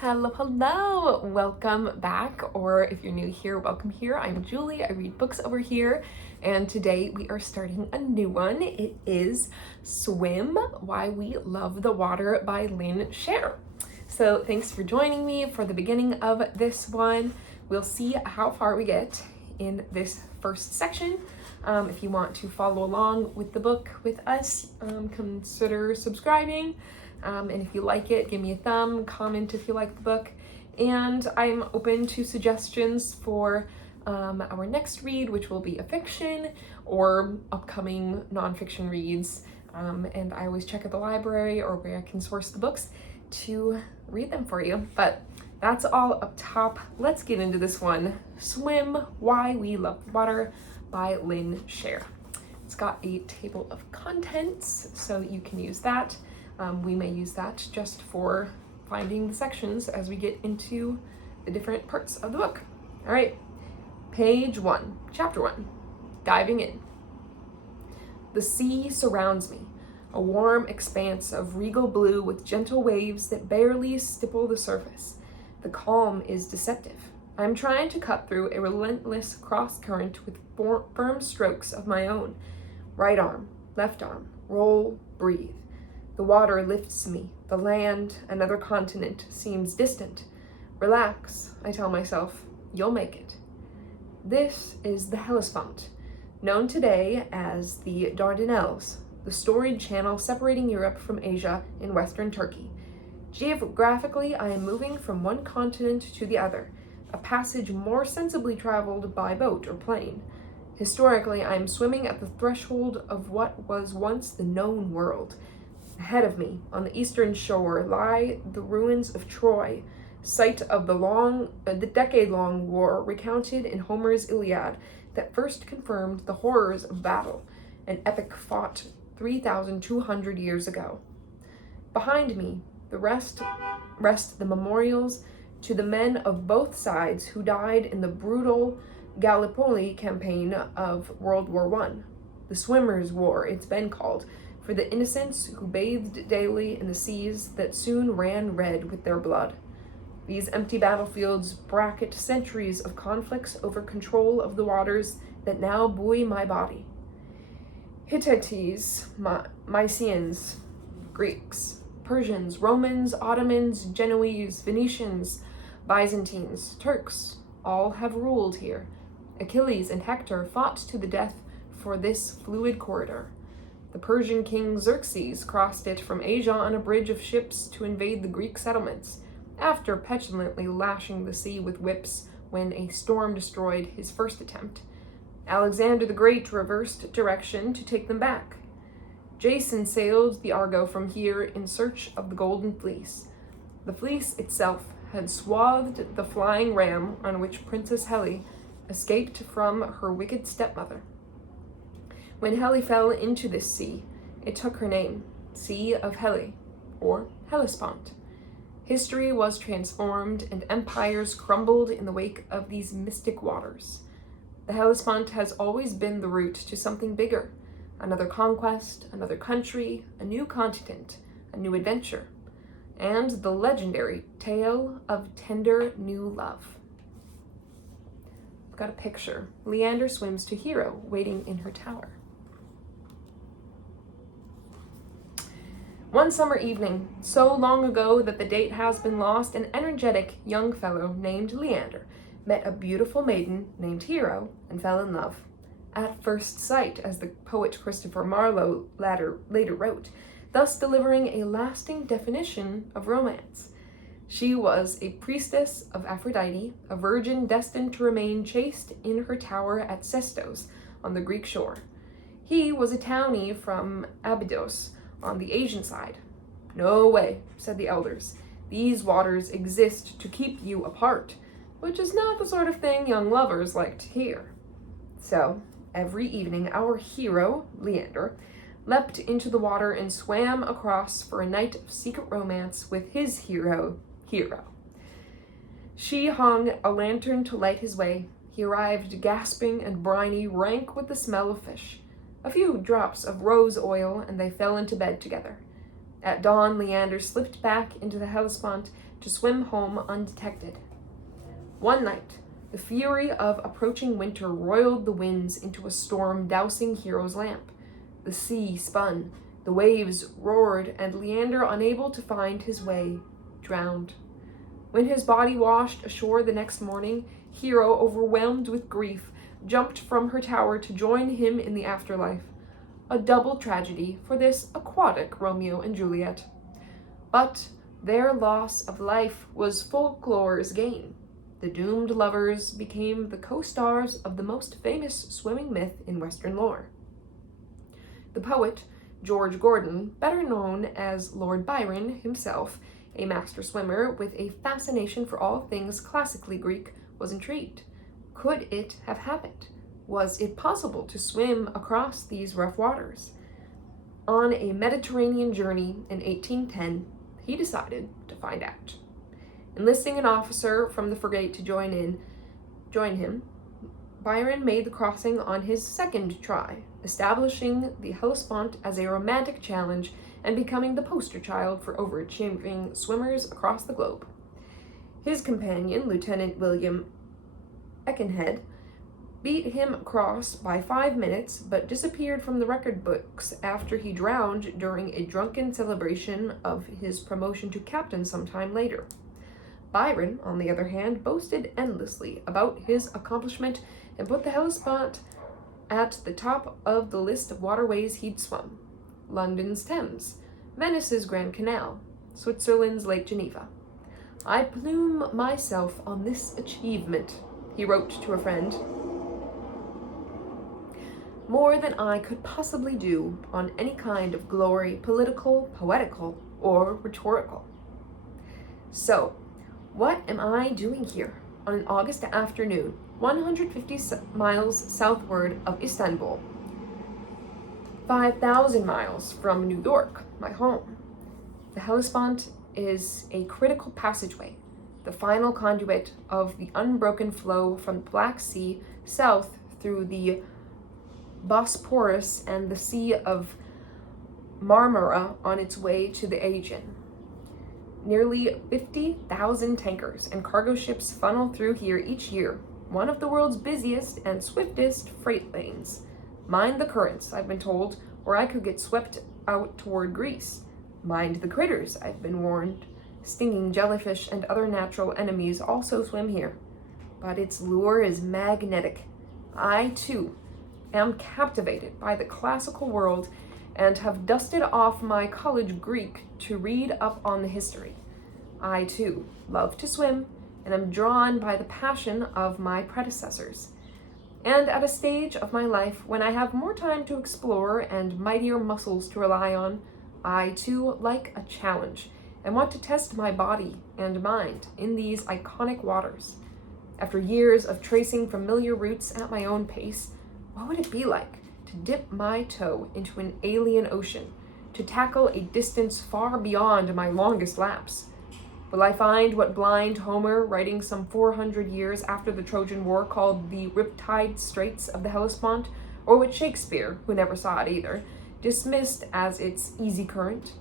Hello, welcome back, or if you're new here, welcome here. I'm Julie, I read books over here, and today we are starting a new one. It is Swim, Why We Love the Water by Lynn Sherr. So thanks for joining me for the beginning of this one. We'll see how far we get in this first section. If you want to follow along with the book with us, consider subscribing. And if you like it, give me a thumb, comment if you like the book. And I'm open to suggestions for our next read, which will be a fiction or upcoming nonfiction reads. And I always check at the library or where I can source the books to read them for you. But that's all up top. Let's get into this one. Swim, Why We Love Water by Lynn Sherr. It's got a table of contents, so you can use that. We may use that just for finding the sections as we get into the different parts of the book. All right, page 1, chapter 1, diving in. The sea surrounds me, a warm expanse of regal blue with gentle waves that barely stipple the surface. The calm is deceptive. I'm trying to cut through a relentless cross-current with firm strokes of my own. Right arm, left arm, roll, breathe. The water lifts me. The land, another continent, seems distant. Relax, I tell myself. You'll make it. This is the Hellespont, known today as the Dardanelles, the storied channel separating Europe from Asia in western Turkey. Geographically, I am moving from one continent to the other, a passage more sensibly traveled by boat or plane. Historically, I am swimming at the threshold of what was once the known world. Ahead of me, on the eastern shore, lie the ruins of Troy, site of the decade-long war recounted in Homer's Iliad that first confirmed the horrors of battle, an epic fought 3,200 years ago. Behind me, rest the memorials to the men of both sides who died in the brutal Gallipoli campaign of World War I. The Swimmers' War, it's been called, for the innocents who bathed daily in the seas that soon ran red with their blood. These empty battlefields bracket centuries of conflicts over control of the waters that now buoy my body. Hittites, Mysians, Greeks, Persians, Romans, Ottomans, Genoese, Venetians, Byzantines, Turks, all have ruled here. Achilles and Hector fought to the death for this fluid corridor. The Persian king Xerxes crossed it from Asia on a bridge of ships to invade the Greek settlements, after petulantly lashing the sea with whips when a storm destroyed his first attempt. Alexander the Great reversed direction to take them back. Jason sailed the Argo from here in search of the Golden Fleece. The fleece itself had swathed the flying ram on which Princess Helle escaped from her wicked stepmother. When Helle fell into this sea, it took her name, Sea of Helle, or Hellespont. History was transformed and empires crumbled in the wake of these mystic waters. The Hellespont has always been the route to something bigger, another conquest, another country, a new continent, a new adventure, and the legendary tale of tender new love. I've got a picture. Leander swims to Hero, waiting in her tower. One summer evening, so long ago that the date has been lost, an energetic young fellow named Leander met a beautiful maiden named Hero and fell in love. At first sight, as the poet Christopher Marlowe later wrote, thus delivering a lasting definition of romance. She was a priestess of Aphrodite, a virgin destined to remain chaste in her tower at Sestos on the Greek shore. He was a townie from Abydos on the Asian side. No way, said the elders. These waters exist to keep you apart, which is not the sort of thing young lovers like to hear. So, every evening, our hero, Leander, leapt into the water and swam across for a night of secret romance with his hero. She hung a lantern to light his way. He arrived gasping and briny, rank with the smell of fish. A few drops of rose oil, and they fell into bed together. At dawn, Leander slipped back into the Hellespont to swim home undetected. One night, the fury of approaching winter roiled the winds into a storm dousing Hero's lamp. The sea spun, the waves roared, and Leander, unable to find his way, drowned. When his body washed ashore the next morning, Hero, overwhelmed with grief, jumped from her tower to join him in the afterlife. A double tragedy for this aquatic Romeo and Juliet. But their loss of life was folklore's gain. The doomed lovers became the co-stars of the most famous swimming myth in Western lore. The poet, George Gordon, better known as Lord Byron himself, a master swimmer with a fascination for all things classically Greek, was intrigued. Could it have happened? Was it possible to swim across these rough waters? On a Mediterranean journey in 1810, he decided to find out. Enlisting an officer from the frigate to join him, Byron made the crossing on his second try, establishing the Hellespont as a romantic challenge and becoming the poster child for overachieving swimmers across the globe. His companion, Lieutenant William Eckenhead, beat him across by 5 minutes, but disappeared from the record books after he drowned during a drunken celebration of his promotion to captain sometime later. Byron, on the other hand, boasted endlessly about his accomplishment and put the Hellespont at the top of the list of waterways he'd swum. London's Thames, Venice's Grand Canal, Switzerland's Lake Geneva. "I plume myself on this achievement," he wrote to a friend. "More than I could possibly do on any kind of glory, political, poetical, or rhetorical." So, what am I doing here on an August afternoon, 150 miles southward of Istanbul, 5,000 miles from New York, my home? The Hellespont is a critical passageway, the final conduit of the unbroken flow from the Black Sea south through the Bosporus and the Sea of Marmara on its way to the Aegean. Nearly 50,000 tankers and cargo ships funnel through here each year, one of the world's busiest and swiftest freight lanes. Mind the currents, I've been told, or I could get swept out toward Greece. Mind the critters, I've been warned. Stinging jellyfish and other natural enemies also swim here. But its lure is magnetic. I, too, am captivated by the classical world and have dusted off my college Greek to read up on the history. I, too, love to swim and am drawn by the passion of my predecessors. And at a stage of my life when I have more time to explore and mightier muscles to rely on, I, too, like a challenge and want to test my body and mind in these iconic waters. After years of tracing familiar routes at my own pace, what would it be like to dip my toe into an alien ocean, to tackle a distance far beyond my longest laps? Will I find what blind Homer, writing some 400 years after the Trojan War, called the Riptide Straits of the Hellespont, or what Shakespeare, who never saw it either, dismissed as its easy current?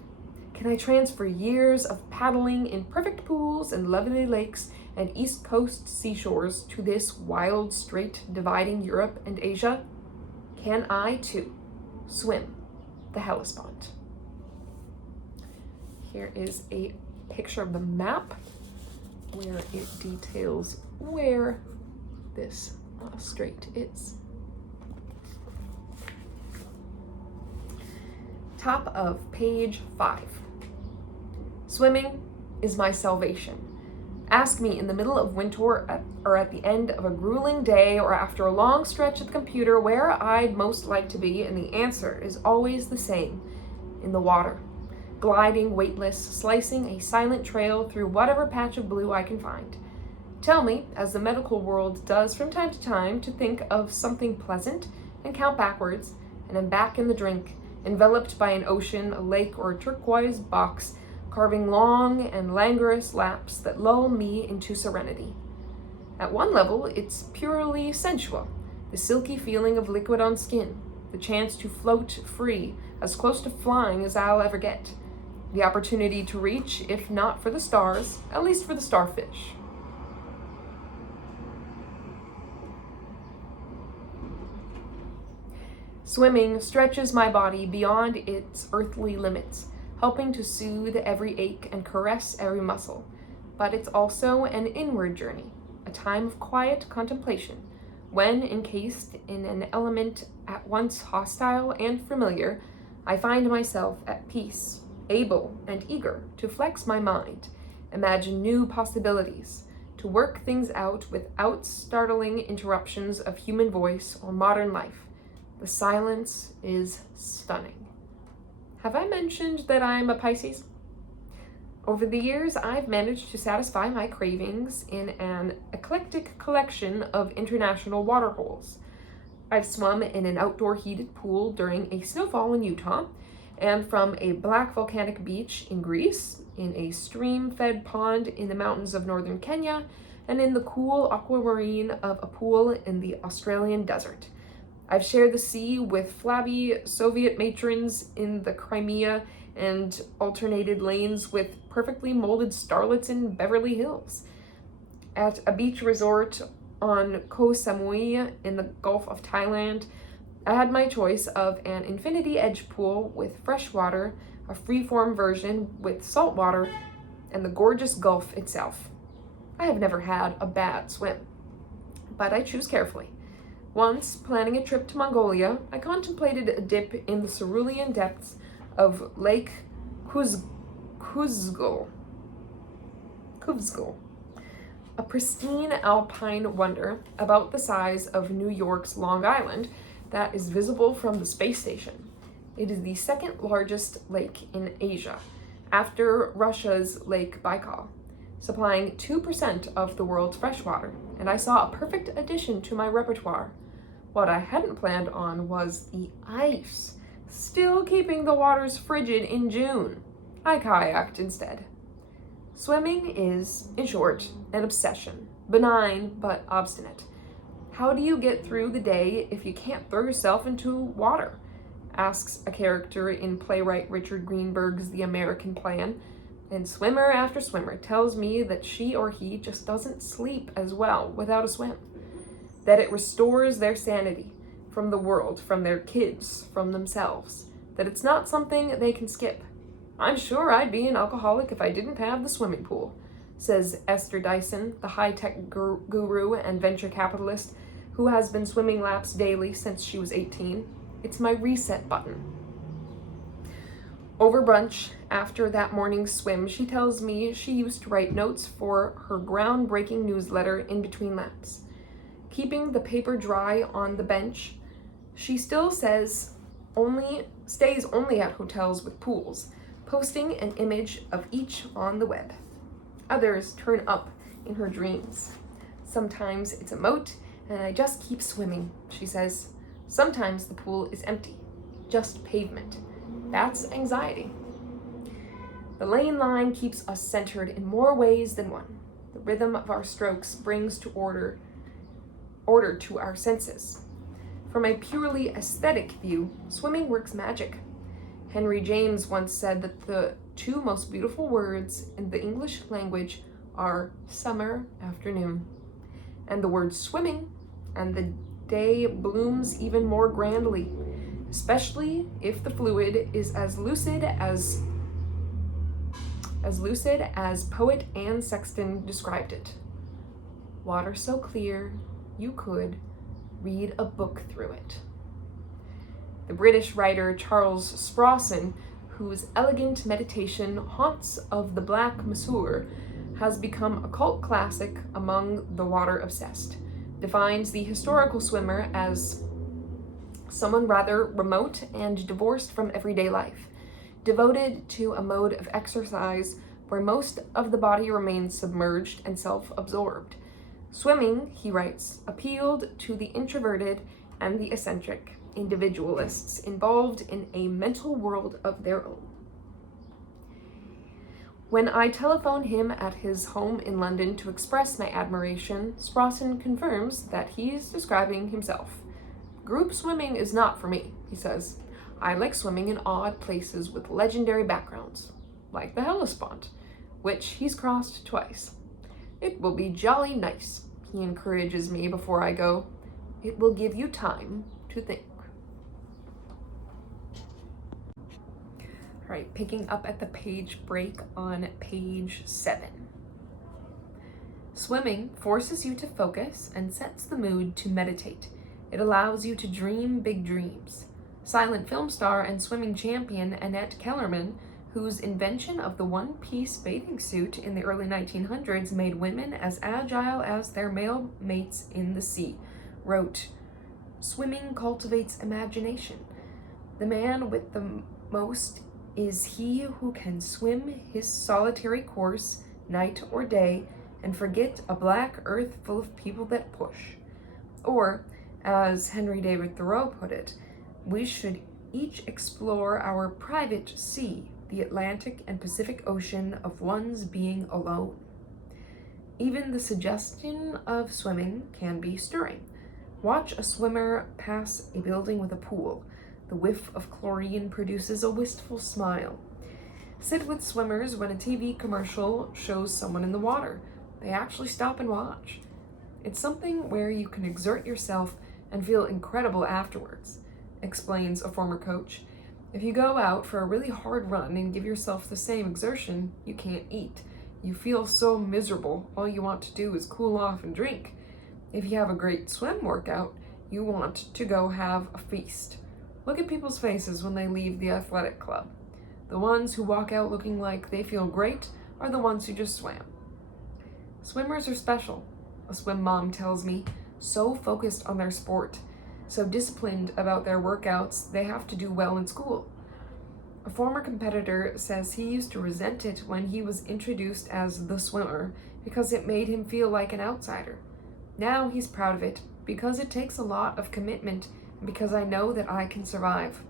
Can I transfer years of paddling in perfect pools and lovely lakes and East Coast seashores to this wild strait dividing Europe and Asia? Can I, too, swim the Hellespont? Here is a picture of the map where it details where this strait is. Top of page 5. Swimming is my salvation. Ask me in the middle of winter or at the end of a grueling day or after a long stretch at the computer where I'd most like to be, and the answer is always the same: in the water. Gliding, weightless, slicing a silent trail through whatever patch of blue I can find. Tell me, as the medical world does from time to time, to think of something pleasant and count backwards, and I'm back in the drink, enveloped by an ocean, a lake, or a turquoise box, carving long and languorous laps that lull me into serenity. At one level, it's purely sensual, the silky feeling of liquid on skin, the chance to float free, as close to flying as I'll ever get. the opportunity to reach, if not for the stars, at least for the starfish. Swimming stretches my body beyond its earthly limits, helping to soothe every ache and caress every muscle. But it's also an inward journey, a time of quiet contemplation, when, encased in an element at once hostile and familiar, I find myself at peace, able and eager to flex my mind, imagine new possibilities, to work things out without startling interruptions of human voice or modern life. The silence is stunning. Have I mentioned that I'm a Pisces? Over the years, I've managed to satisfy my cravings in an eclectic collection of international waterholes. I've swum in an outdoor heated pool during a snowfall in Utah, and from a black volcanic beach in Greece, in a stream-fed pond in the mountains of northern Kenya, and in the cool aquamarine of a pool in the Australian desert. I've shared the sea with flabby Soviet matrons in the Crimea and alternated lanes with perfectly molded starlets in Beverly Hills. At a beach resort on Koh Samui in the Gulf of Thailand, I had my choice of an infinity edge pool with fresh water, a freeform version with salt water, and the gorgeous Gulf itself. I have never had a bad swim, but I choose carefully. Once, planning a trip to Mongolia, I contemplated a dip in the cerulean depths of Lake Kuzgul, a pristine alpine wonder about the size of New York's Long Island that is visible from the space station. It is the second largest lake in Asia, after Russia's Lake Baikal, supplying 2% of the world's freshwater, and I saw a perfect addition to my repertoire. What I hadn't planned on was the ice, still keeping the waters frigid in June. I kayaked instead. Swimming is, in short, an obsession, benign but obstinate. How do you get through the day if you can't throw yourself into water? Asks a character in playwright Richard Greenberg's The American Plan, and swimmer after swimmer tells me that she or he just doesn't sleep as well without a swim. That it restores their sanity from the world, from their kids, from themselves. That it's not something they can skip. I'm sure I'd be an alcoholic if I didn't have the swimming pool, says Esther Dyson, the high-tech guru and venture capitalist who has been swimming laps daily since she was 18. It's my reset button. Over brunch, after that morning's swim, she tells me she used to write notes for her groundbreaking newsletter in between laps. Keeping the paper dry on the bench, she still stays only at hotels with pools, posting an image of each on the web. Others turn up in her dreams. Sometimes it's a moat, and I just keep swimming, she says. Sometimes the pool is empty, just pavement. That's anxiety. The lane line keeps us centered in more ways than one. The rhythm of our strokes brings to order to our senses. From a purely aesthetic view, swimming works magic. Henry James once said that the two most beautiful words in the English language are summer afternoon. And the word swimming, and the day blooms even more grandly, especially if the fluid is as lucid as poet Anne Sexton described it. Water so clear, you could read a book through it. The British writer Charles Sprawson, whose elegant meditation Haunts of the Black Masoor has become a cult classic among the water-obsessed, defines the historical swimmer as someone rather remote and divorced from everyday life, devoted to a mode of exercise where most of the body remains submerged and self-absorbed. Swimming, he writes, appealed to the introverted and the eccentric, individualists involved in a mental world of their own. When I telephone him at his home in London to express my admiration, Sprawson confirms that he's describing himself. Group swimming is not for me, he says. I like swimming in odd places with legendary backgrounds, like the Hellespont, which he's crossed twice. It will be jolly nice, he encourages me before I go. It will give you time to think. All right, picking up at the page break on page 7. Swimming forces you to focus and sets the mood to meditate. It allows you to dream big dreams. Silent film star and swimming champion Annette Kellerman, whose invention of the one-piece bathing suit in the early 1900s made women as agile as their male mates in the sea, wrote, "Swimming cultivates imagination. The man with the most is he who can swim his solitary course, night or day, and forget a black earth full of people that push." Or, as Henry David Thoreau put it, we should each explore our private sea, the Atlantic and Pacific Ocean of one's being alone. Even the suggestion of swimming can be stirring. Watch a swimmer pass a building with a pool. The whiff of chlorine produces a wistful smile. Sit with swimmers when a TV commercial shows someone in the water. They actually stop and watch. It's something where you can exert yourself and feel incredible afterwards, explains a former coach. If you go out for a really hard run and give yourself the same exertion, you can't eat. You feel so miserable, all you want to do is cool off and drink. If you have a great swim workout, you want to go have a feast. Look at people's faces when they leave the athletic club. The ones who walk out looking like they feel great are the ones who just swam. Swimmers are special, a swim mom tells me, so focused on their sport, so disciplined about their workouts they have to do well in school. A former competitor says he used to resent it when he was introduced as the swimmer because it made him feel like an outsider. Now he's proud of it because it takes a lot of commitment and because I know that I can survive.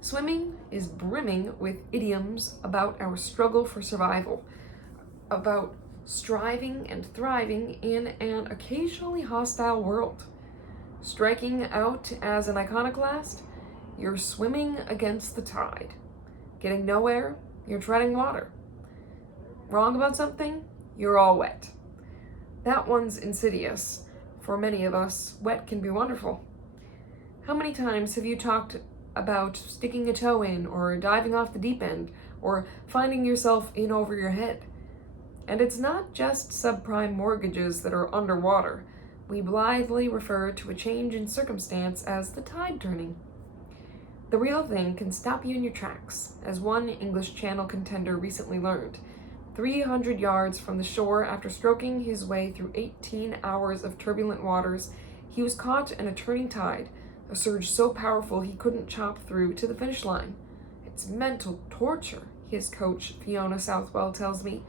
Swimming is brimming with idioms about our struggle for survival, about striving and thriving in an occasionally hostile world. Striking out as an iconoclast, you're swimming against the tide. Getting nowhere, you're treading water. Wrong about something, you're all wet. That one's insidious. For many of us, wet can be wonderful. How many times have you talked about sticking a toe in, or diving off the deep end, or finding yourself in over your head? And it's not just subprime mortgages that are underwater. We blithely refer to a change in circumstance as the tide turning. The real thing can stop you in your tracks, as one English Channel contender recently learned. 300 yards from the shore, after stroking his way through 18 hours of turbulent waters, he was caught in a turning tide, a surge so powerful he couldn't chop through to the finish line. It's mental torture, his coach Fiona Southwell tells me.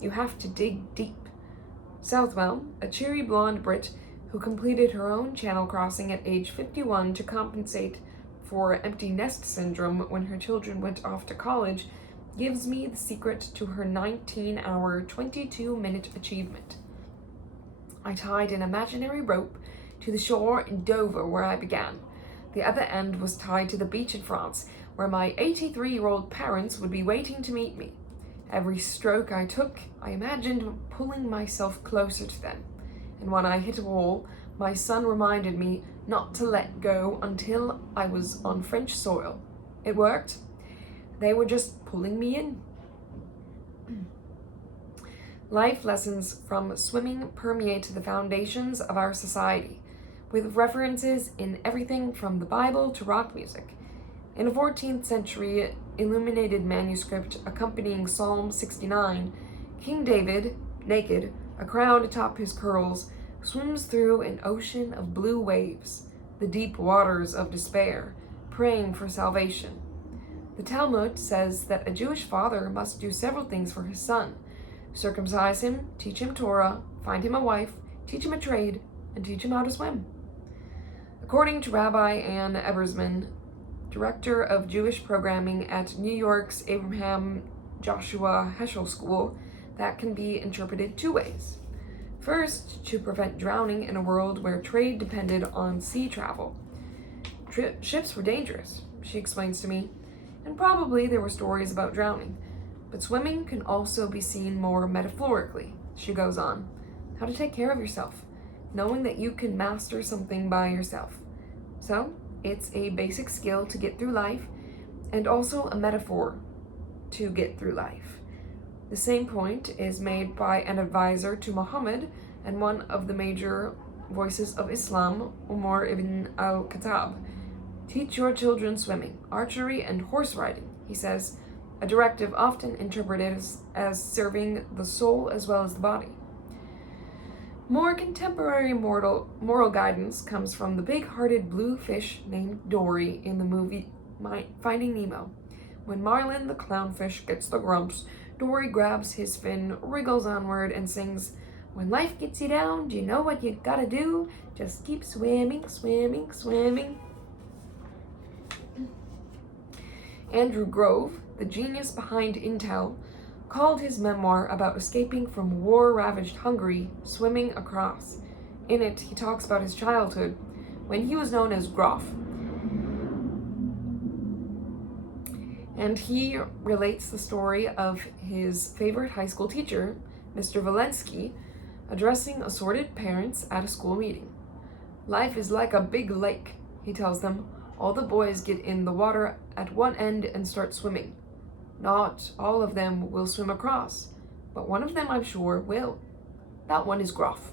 You have to dig deep. Southwell, a cheery blonde Brit who completed her own channel crossing at age 51 to compensate for empty nest syndrome when her children went off to college, gives me the secret to her 19-hour, 22-minute achievement. I tied an imaginary rope to the shore in Dover where I began. The other end was tied to the beach in France, where my 83-year-old parents would be waiting to meet me. Every stroke I took, I imagined pulling myself closer to them. And when I hit a wall, my son reminded me not to let go until I was on French soil. It worked. They were just pulling me in. Life lessons from swimming permeate the foundations of our society, with references in everything from the Bible to rock music. In a 14th century illuminated manuscript accompanying Psalm 69, King David, naked, a crown atop his curls, swims through an ocean of blue waves, the deep waters of despair, praying for salvation. The Talmud says that a Jewish father must do several things for his son: circumcise him, teach him Torah, find him a wife, teach him a trade, and teach him how to swim. According to Rabbi Ann Ebersman, director of Jewish programming at New York's Abraham Joshua Heschel School, that can be interpreted two ways. First, to prevent drowning in a world where trade depended on sea travel. Ships were dangerous, she explains to me. and probably there were stories about drowning. But swimming can also be seen more metaphorically, she goes on. How to take care of yourself, knowing that you can master something by yourself. So, it's a basic skill to get through life, and also a metaphor to get through life. The same point is made by an advisor to Muhammad and one of the major voices of Islam, Umar ibn al-Khattab. Teach your children swimming, archery, and horse riding, he says, a directive often interpreted as serving the soul as well as the body. More contemporary moral guidance comes from the big-hearted blue fish named Dory in the movie Finding Nemo. When Marlin the clownfish gets the grumps, Dory grabs his fin, wriggles onward, and sings, "When life gets you down, do you know what you gotta do? Just keep swimming, swimming, swimming." Andrew Grove, the genius behind Intel, called his memoir about escaping from war-ravaged Hungary "Swimming Across." In it, he talks about his childhood, when he was known as Groff. And he relates the story of his favorite high school teacher, Mr. Valensky, addressing assorted parents at a school meeting. "Life is like a big lake," he tells them. "All the boys get in the water at one end and start swimming. Not all of them will swim across, but one of them, I'm sure, will. That one is Groff."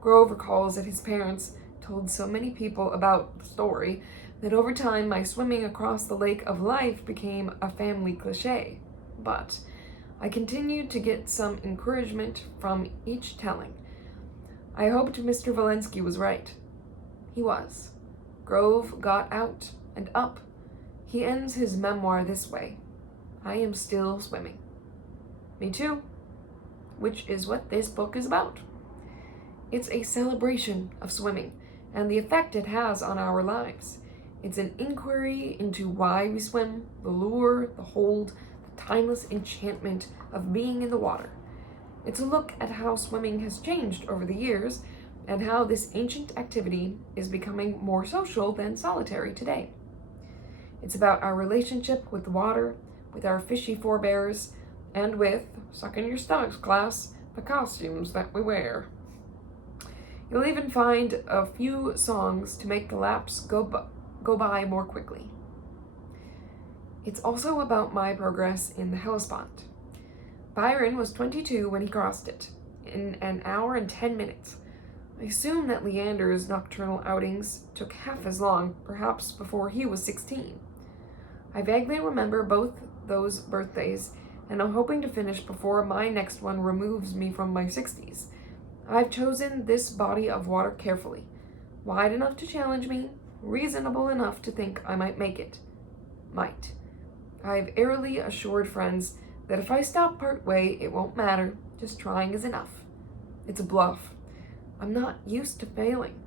Grove recalls that his parents told so many people about the story that over time my swimming across the lake of life became a family cliche. But I continued to get some encouragement from each telling. I hoped Mr. Valensky was right. He was. Grove got out and up. He ends his memoir this way: "I am still swimming." Me too. Which is what this book is about. It's a celebration of swimming and the effect it has on our lives. It's an inquiry into why we swim, the lure, the hold, the timeless enchantment of being in the water. It's a look at how swimming has changed over the years and how this ancient activity is becoming more social than solitary today. It's about our relationship with the water, with our fishy forebears, and with, suck in your stomachs, class, the costumes that we wear. You'll even find a few songs to make the laps go by more quickly. It's also about my progress in the Hellespont. Byron was 22 when he crossed it, in an hour and 10 minutes. I assume that Leander's nocturnal outings took half as long, perhaps before he was 16. I vaguely remember both those birthdays, and I'm hoping to finish before my next one removes me from my 60s. I've chosen this body of water carefully, wide enough to challenge me, reasonable enough to think I might make it. Might. I've airily assured friends that if I stop part way, it won't matter, just trying is enough. It's a bluff. I'm not used to failing.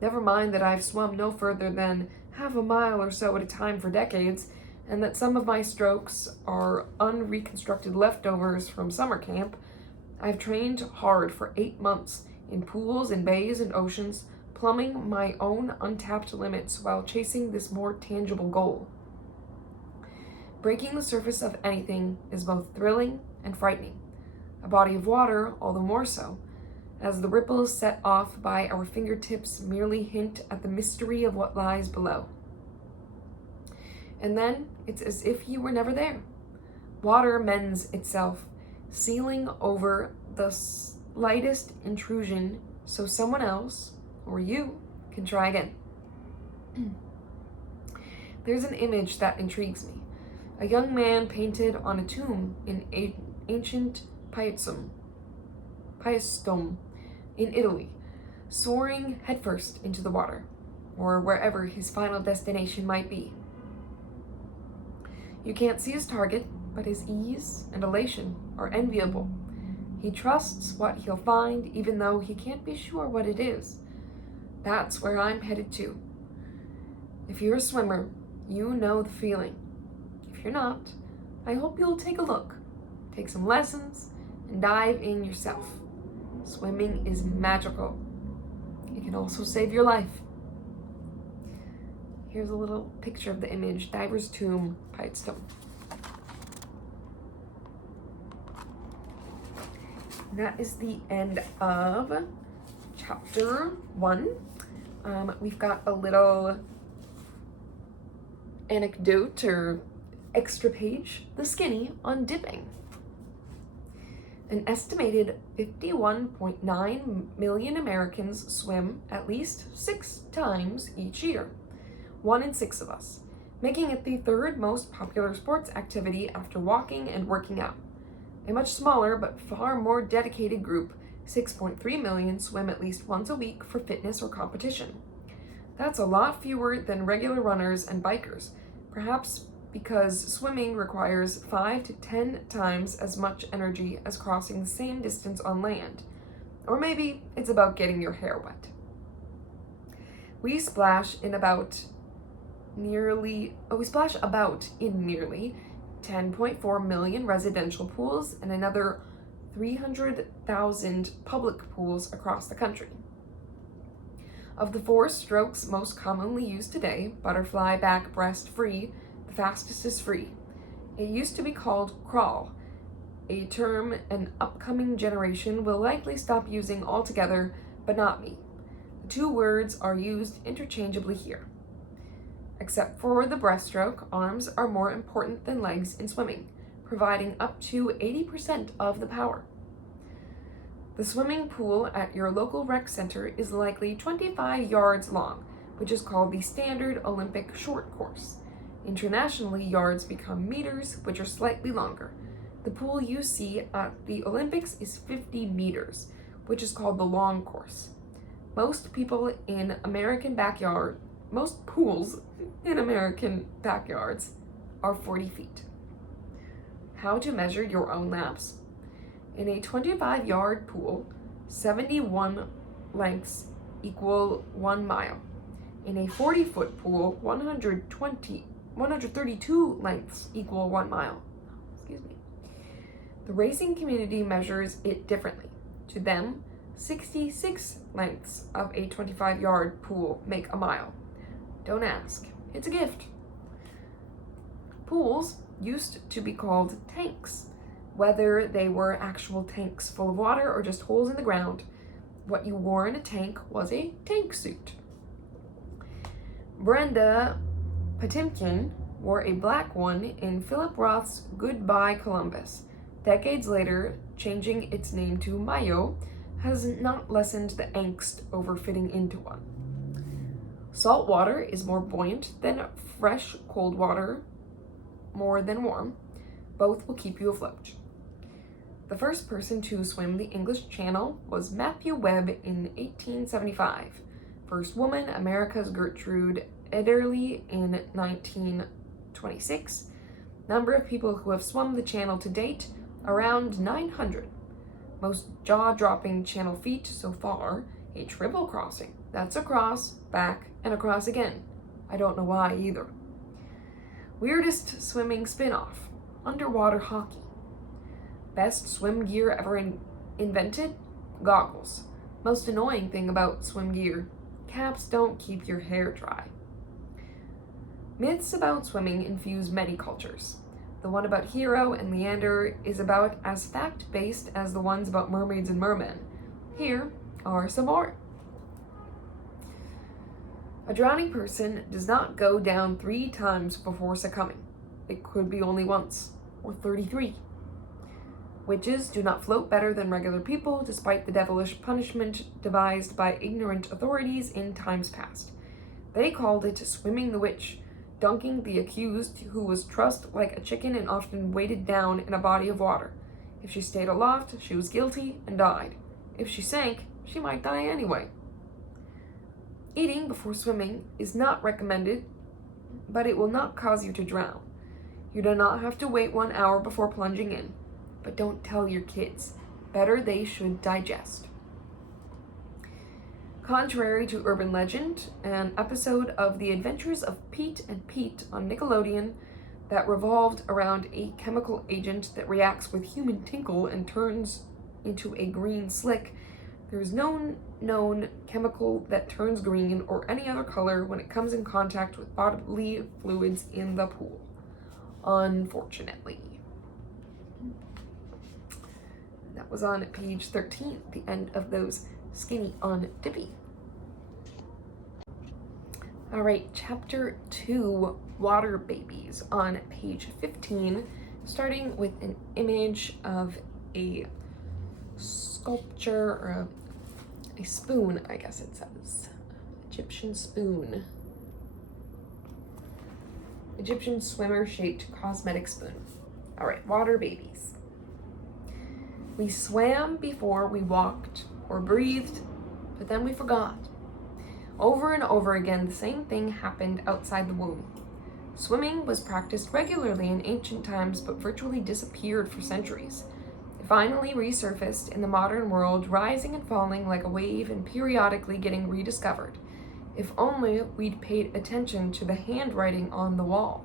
Never mind that I've swum no further than half a mile or so at a time for decades, and that some of my strokes are unreconstructed leftovers from summer camp. I've trained hard for 8 months in pools and bays and oceans, plumbing my own untapped limits while chasing this more tangible goal. Breaking the surface of anything is both thrilling and frightening. A body of water, all the more so, as the ripples set off by our fingertips merely hint at the mystery of what lies below. And then it's as if you were never there. Water mends itself, sealing over the slightest intrusion so someone else, or you, can try again. There's an image that intrigues me. A young man painted on a tomb in ancient Paestum in Italy, soaring headfirst into the water, or wherever his final destination might be. You can't see his target, but his ease and elation are enviable. He trusts what he'll find, even though he can't be sure what it is. That's where I'm headed to. If you're a swimmer, you know the feeling. If you're not, I hope you'll take a look, take some lessons, and dive in yourself. Swimming is magical. It can also save your life. Here's a little picture of the image, Diver's Tomb, Pipestone. And that is the end of chapter 1. We've got a little anecdote or extra page, the skinny on dipping. An estimated 51.9 million Americans swim at least 6 times each year, 1 in 6 of us, making it the 3rd most popular sports activity after walking and working out. A much smaller but far more dedicated group, 6.3 million, swim at least once a week for fitness or competition. That's a lot fewer than regular runners and bikers, perhaps because swimming requires 5 to 10 times as much energy as crossing the same distance on land. Or maybe it's about getting your hair wet. We splash about in nearly 10.4 million residential pools and another 300,000 public pools across the country. Of the 4 strokes most commonly used today, butterfly, back, breast, free, the fastest is free. It used to be called crawl, a term an upcoming generation will likely stop using altogether, but not me. The 2 words are used interchangeably here. Except for the breaststroke, arms are more important than legs in swimming, providing up to 80% of the power. The swimming pool at your local rec center is likely 25 yards long, which is called the standard Olympic short course. Internationally, yards become meters, which are slightly longer. The pool you see at the Olympics is 50 meters, which is called the long course. Most pools in American backyards are 40 feet. How to measure your own laps? In a 25-yard pool, 71 lengths equal 1 mile. In a 40-foot pool, 132 lengths equal 1 mile. The racing community measures it differently. To them, 66 lengths of a 25-yard pool make a mile. Don't ask. It's a gift. Pools used to be called tanks. Whether they were actual tanks full of water or just holes in the ground, what you wore in a tank was a tank suit. Brenda Potemkin wore a black one in Philip Roth's Goodbye Columbus. Decades later, changing its name to maillot has not lessened the angst over fitting into one. Salt water is more buoyant than fresh cold water, more than warm. Both will keep you afloat. The first person to swim the English Channel was Matthew Webb in 1875. First woman, America's Gertrude Ederle in 1926. Number of people who have swum the channel to date, around 900. Most jaw-dropping channel feat so far, a triple crossing. That's across, back, and across again. I don't know why either. Weirdest swimming spin-off, underwater hockey. Best swim gear ever invented? Goggles. Most annoying thing about swim gear, caps don't keep your hair dry. Myths about swimming infuse many cultures. The one about Hero and Leander is about as fact-based as the ones about mermaids and mermen. Here are some more. A drowning person does not go down 3 times before succumbing. It could be only once, or 33. Witches do not float better than regular people, despite the devilish punishment devised by ignorant authorities in times past. They called it swimming the witch, dunking the accused, who was trussed like a chicken and often weighted down in a body of water. If she stayed aloft, she was guilty and died. If she sank, she might die anyway. Eating before swimming is not recommended, but it will not cause you to drown. You do not have to wait 1 hour before plunging in. But don't tell your kids. Better they should digest. Contrary to urban legend, an episode of The Adventures of Pete and Pete on Nickelodeon that revolved around a chemical agent that reacts with human tinkle and turns into a green slick There is no known chemical that turns green or any other color when it comes in contact with bodily fluids in the pool, unfortunately. That was on page 13, the end of those Skinny on Dippy. All right, chapter 2, Water Babies, on page 15, starting with an image of a sculpture, or a spoon, I guess it says. Egyptian spoon. Egyptian swimmer-shaped cosmetic spoon. All right, water babies. We swam before we walked or breathed, but then we forgot. Over and over again, the same thing happened outside the womb. Swimming was practiced regularly in ancient times, but virtually disappeared for centuries. It finally resurfaced in the modern world, rising and falling like a wave and periodically getting rediscovered. If only we'd paid attention to the handwriting on the wall.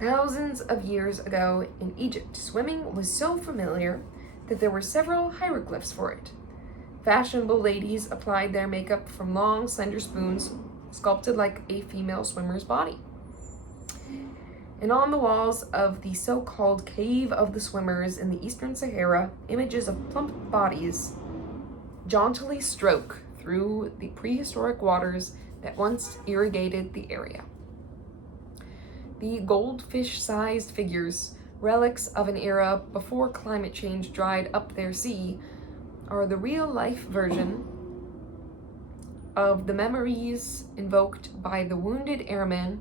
Thousands of years ago in Egypt, swimming was so familiar that there were several hieroglyphs for it. Fashionable ladies applied their makeup from long, slender spoons sculpted like a female swimmer's body. And on the walls of the so-called Cave of the Swimmers in the Eastern Sahara, images of plump bodies jauntily stroke through the prehistoric waters that once irrigated the area. The goldfish-sized figures, relics of an era before climate change dried up their sea, are the real-life version of the memories invoked by the wounded airman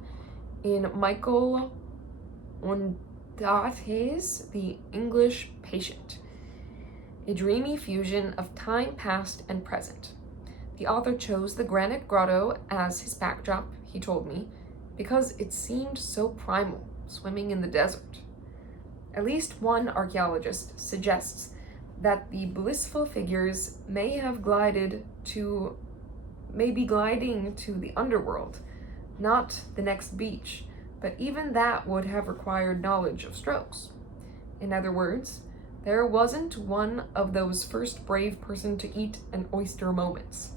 in Michael Ondaatje's The English Patient, a dreamy fusion of time past and present. The author chose the granite grotto as his backdrop, he told me, because it seemed so primal, swimming in the desert. At least one archaeologist suggests that the blissful figures may be gliding to the underworld, not the next beach, but even that would have required knowledge of strokes. In other words, there wasn't one of those first brave person to eat an oyster moments.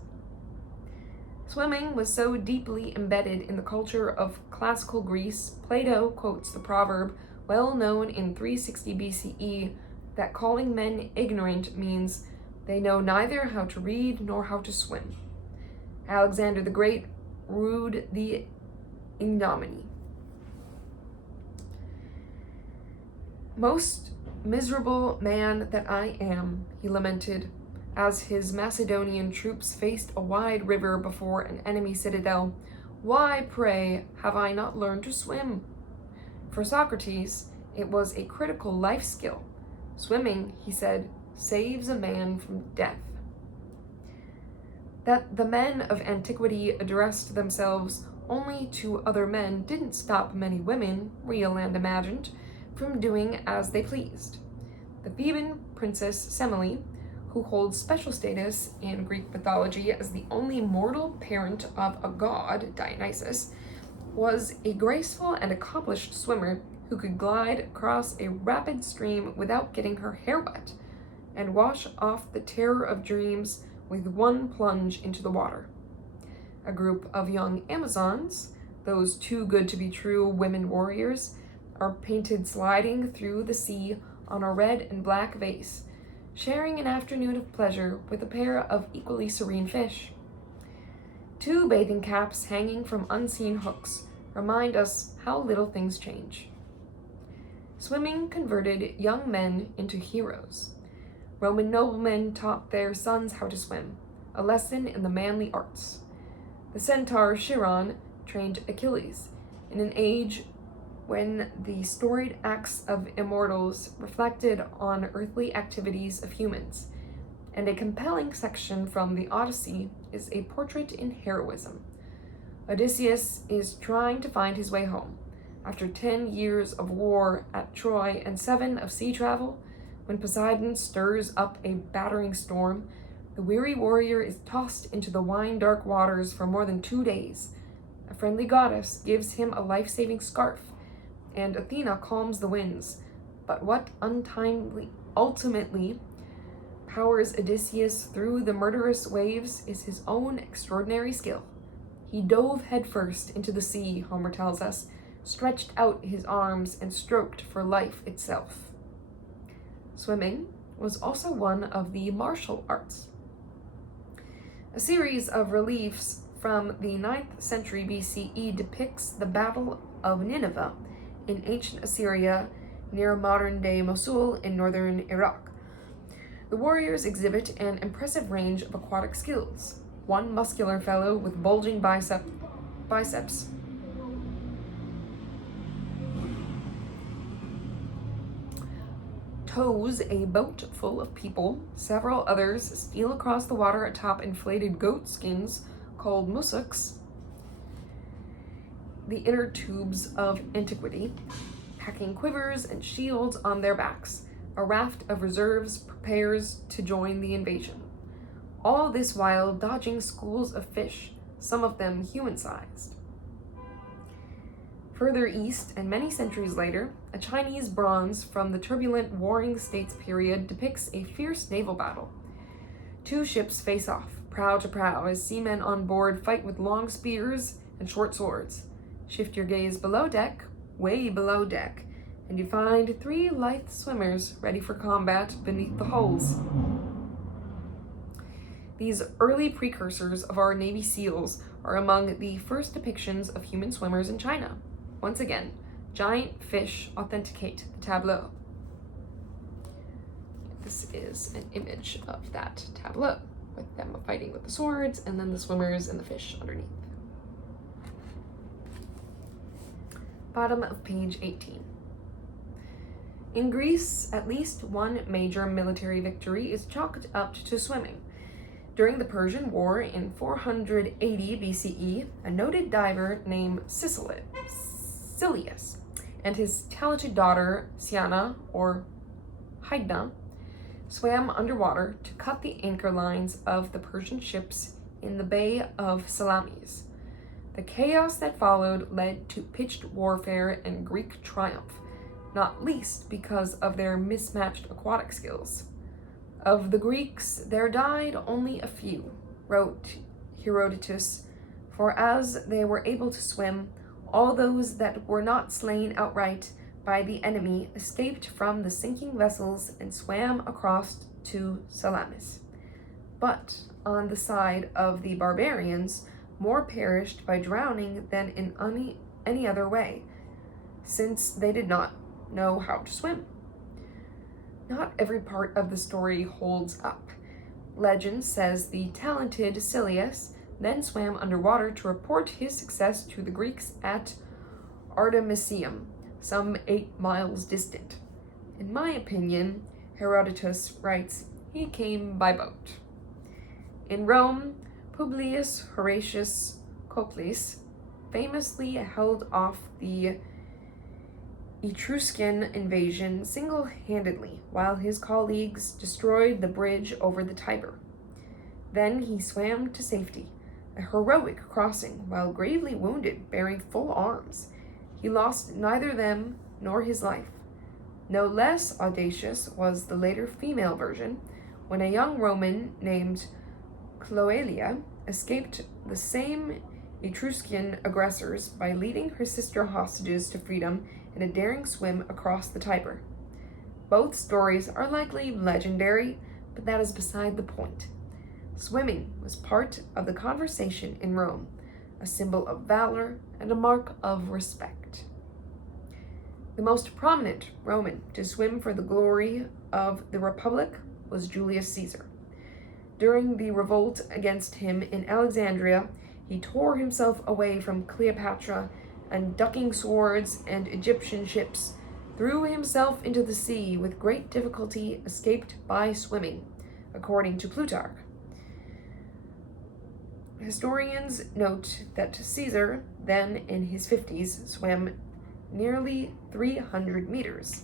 Swimming was so deeply embedded in the culture of classical Greece, Plato quotes the proverb, well known in 360 BCE, that calling men ignorant means they know neither how to read nor how to swim. Alexander the Great rued the ignominy. Most miserable man that I am, he lamented, as his Macedonian troops faced a wide river before an enemy citadel. Why, pray, have I not learned to swim? For Socrates, it was a critical life skill. Swimming, he said, saves a man from death. That the men of antiquity addressed themselves only to other men didn't stop many women, real and imagined, from doing as they pleased. The Theban princess Amelie, who holds special status in Greek mythology as the only mortal parent of a god, Dionysus, was a graceful and accomplished swimmer who could glide across a rapid stream without getting her hair wet, and wash off the terror of dreams with one plunge into the water. A group of young Amazons, those too good to be true women warriors, are painted sliding through the sea on a red and black vase, sharing an afternoon of pleasure with a pair of equally serene fish. 2 bathing caps hanging from unseen hooks remind us how little things change. Swimming converted young men into heroes. Roman noblemen taught their sons how to swim, a lesson in the manly arts. The centaur Chiron trained Achilles in an age when the storied acts of immortals reflected on earthly activities of humans, and a compelling section from the Odyssey is a portrait in heroism. Odysseus is trying to find his way home. After 10 years of war at Troy and 7 of sea travel, when Poseidon stirs up a battering storm, the weary warrior is tossed into the wine-dark waters for more than 2 days. A friendly goddess gives him a life-saving scarf, and Athena calms the winds. But what ultimately powers Odysseus through the murderous waves is his own extraordinary skill. He dove headfirst into the sea, Homer tells us, stretched out his arms and stroked for life itself. Swimming was also one of the martial arts. A series of reliefs from the 9th century BCE depicts the Battle of Nineveh in ancient Assyria near modern-day Mosul in northern Iraq. The warriors exhibit an impressive range of aquatic skills. One muscular fellow with bulging biceps tows a boat full of people. Several others steal across the water atop inflated goat skins called musuks, the inner tubes of antiquity, packing quivers and shields on their backs. A raft of reserves prepares to join the invasion. All this while dodging schools of fish, some of them human-sized. Further east, and many centuries later, a Chinese bronze from the turbulent Warring States period depicts a fierce naval battle. Two ships face off, prow to prow, as seamen on board fight with long spears and short swords. Shift your gaze below deck, way below deck, and you find 3 lithe swimmers ready for combat beneath the hulls. These early precursors of our Navy SEALs are among the first depictions of human swimmers in China. Once again, giant fish authenticate the tableau. This is an image of that tableau, with them fighting with the swords, and then the swimmers and the fish underneath. Bottom of page 18. In Greece, at least one major military victory is chalked up to swimming. During the Persian War in 480 BCE, a noted diver named Silius and his talented daughter, Siana, or Hydna, swam underwater to cut the anchor lines of the Persian ships in the Bay of Salamis. The chaos that followed led to pitched warfare and Greek triumph, not least because of their mismatched aquatic skills. Of the Greeks, there died only a few, wrote Herodotus, for as they were able to swim, all those that were not slain outright by the enemy escaped from the sinking vessels and swam across to Salamis. But on the side of the barbarians, more perished by drowning than in any other way, since they did not know how to swim. Not every part of the story holds up. Legend says the talented Silius then swam underwater to report his success to the Greeks at Artemisium, some 8 miles distant. In my opinion, Herodotus writes, he came by boat. In Rome, Publius Horatius Cocles famously held off the Etruscan invasion single-handedly while his colleagues destroyed the bridge over the Tiber. Then he swam to safety, a heroic crossing while gravely wounded, bearing full arms. He lost neither them nor his life. No less audacious was the later female version, when a young Roman named Cloelia escaped the same Etruscan aggressors by leading her sister hostages to freedom in a daring swim across the Tiber. Both stories are likely legendary, but that is beside the point. Swimming was part of the conversation in Rome, a symbol of valor and a mark of respect. The most prominent Roman to swim for the glory of the Republic was Julius Caesar. During the revolt against him in Alexandria, he tore himself away from Cleopatra and, ducking swords and Egyptian ships, threw himself into the sea with great difficulty, escaped by swimming, according to Plutarch. Historians note that Caesar, then in his 50s, swam nearly 300 meters.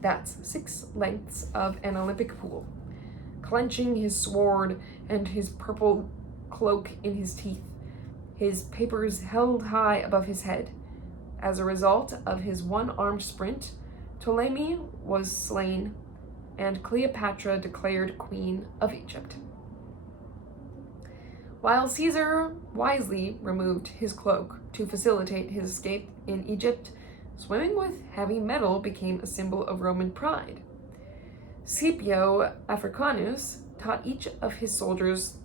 That's 6 lengths of an Olympic pool, clenching his sword and his purple cloak in his teeth, his papers held high above his head. As a result of his one-armed sprint, Ptolemy was slain and Cleopatra declared Queen of Egypt. While Caesar wisely removed his cloak to facilitate his escape in Egypt, swimming with heavy metal became a symbol of Roman pride. Scipio Africanus taught each of his soldiers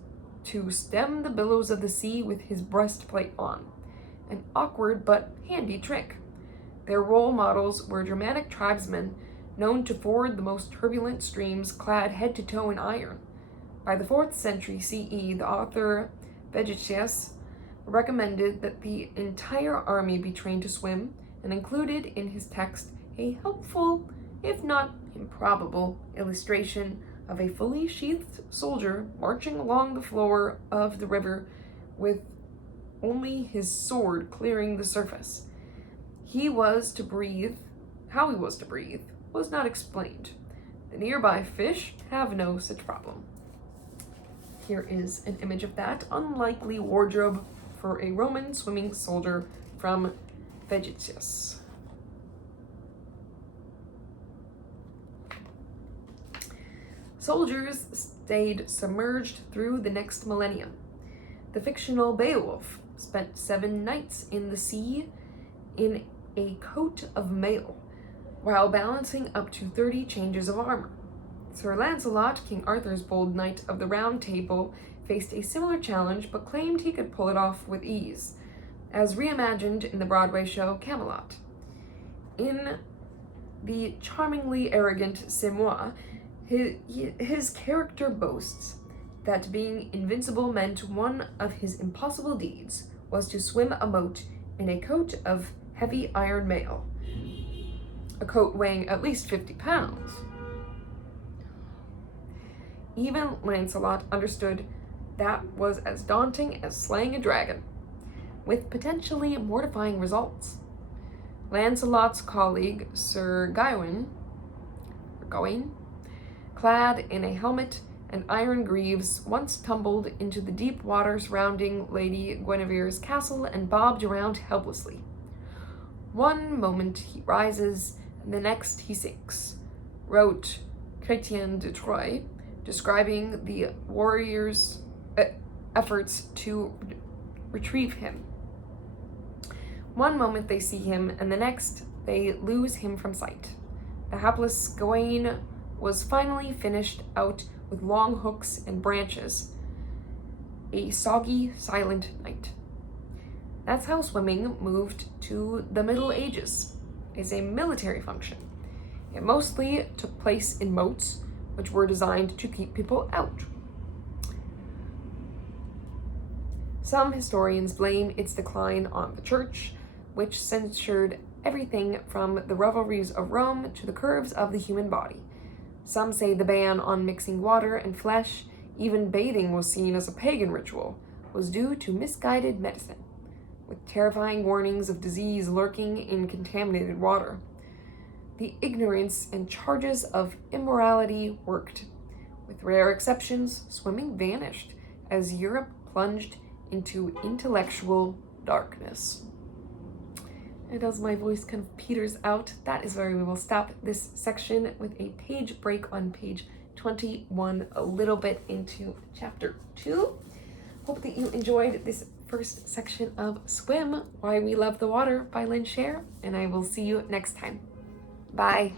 to stem the billows of the sea with his breastplate on, an awkward but handy trick. Their role models were dramatic tribesmen known to ford the most turbulent streams clad head to toe in iron. By the 4th century CE, the author Prejudice recommended that the entire army be trained to swim and included in his text a helpful, if not improbable, illustration of a fully sheathed soldier marching along the floor of the river with only his sword clearing the surface. How he was to breathe was not explained. The nearby fish have no such problem. Here is an image of that unlikely wardrobe for a Roman swimming soldier from Prejudice. Soldiers stayed submerged through the next millennium. The fictional Beowulf spent 7 nights in the sea in a coat of mail, while balancing up to 30 changes of armor. Sir Lancelot, King Arthur's bold knight of the Round Table, faced a similar challenge but claimed he could pull it off with ease, as reimagined in the Broadway show Camelot. In the charmingly arrogant C'est Moi, his character boasts that being invincible meant one of his impossible deeds was to swim a moat in a coat of heavy iron mail, a coat weighing at least 50 pounds. Even Lancelot understood that was as daunting as slaying a dragon, with potentially mortifying results. Lancelot's colleague, Sir Gawain, clad in a helmet and iron greaves, once tumbled into the deep water surrounding Lady Guinevere's castle and bobbed around helplessly. One moment he rises, and the next he sinks, wrote Chrétien de Troyes, describing the warriors' efforts to retrieve him. One moment they see him, and the next they lose him from sight. The hapless Gawain was finally finished out with long hooks and branches, a soggy, silent night. That's how swimming moved to the Middle Ages, as a military function. It mostly took place in moats, which were designed to keep people out. Some historians blame its decline on the Church, which censored everything from the revelries of Rome to the curves of the human body. Some say the ban on mixing water and flesh, even bathing was seen as a pagan ritual, was due to misguided medicine, with terrifying warnings of disease lurking in contaminated water. The ignorance and charges of immorality worked. With rare exceptions, swimming vanished as Europe plunged into intellectual darkness. And as my voice kind of peters out, that is where we will stop this section with a page break on page 21, a little bit into chapter 2. Hope that you enjoyed this first section of Swim, Why We Love the Water by Lynn Sherr, and I will see you next time. Bye.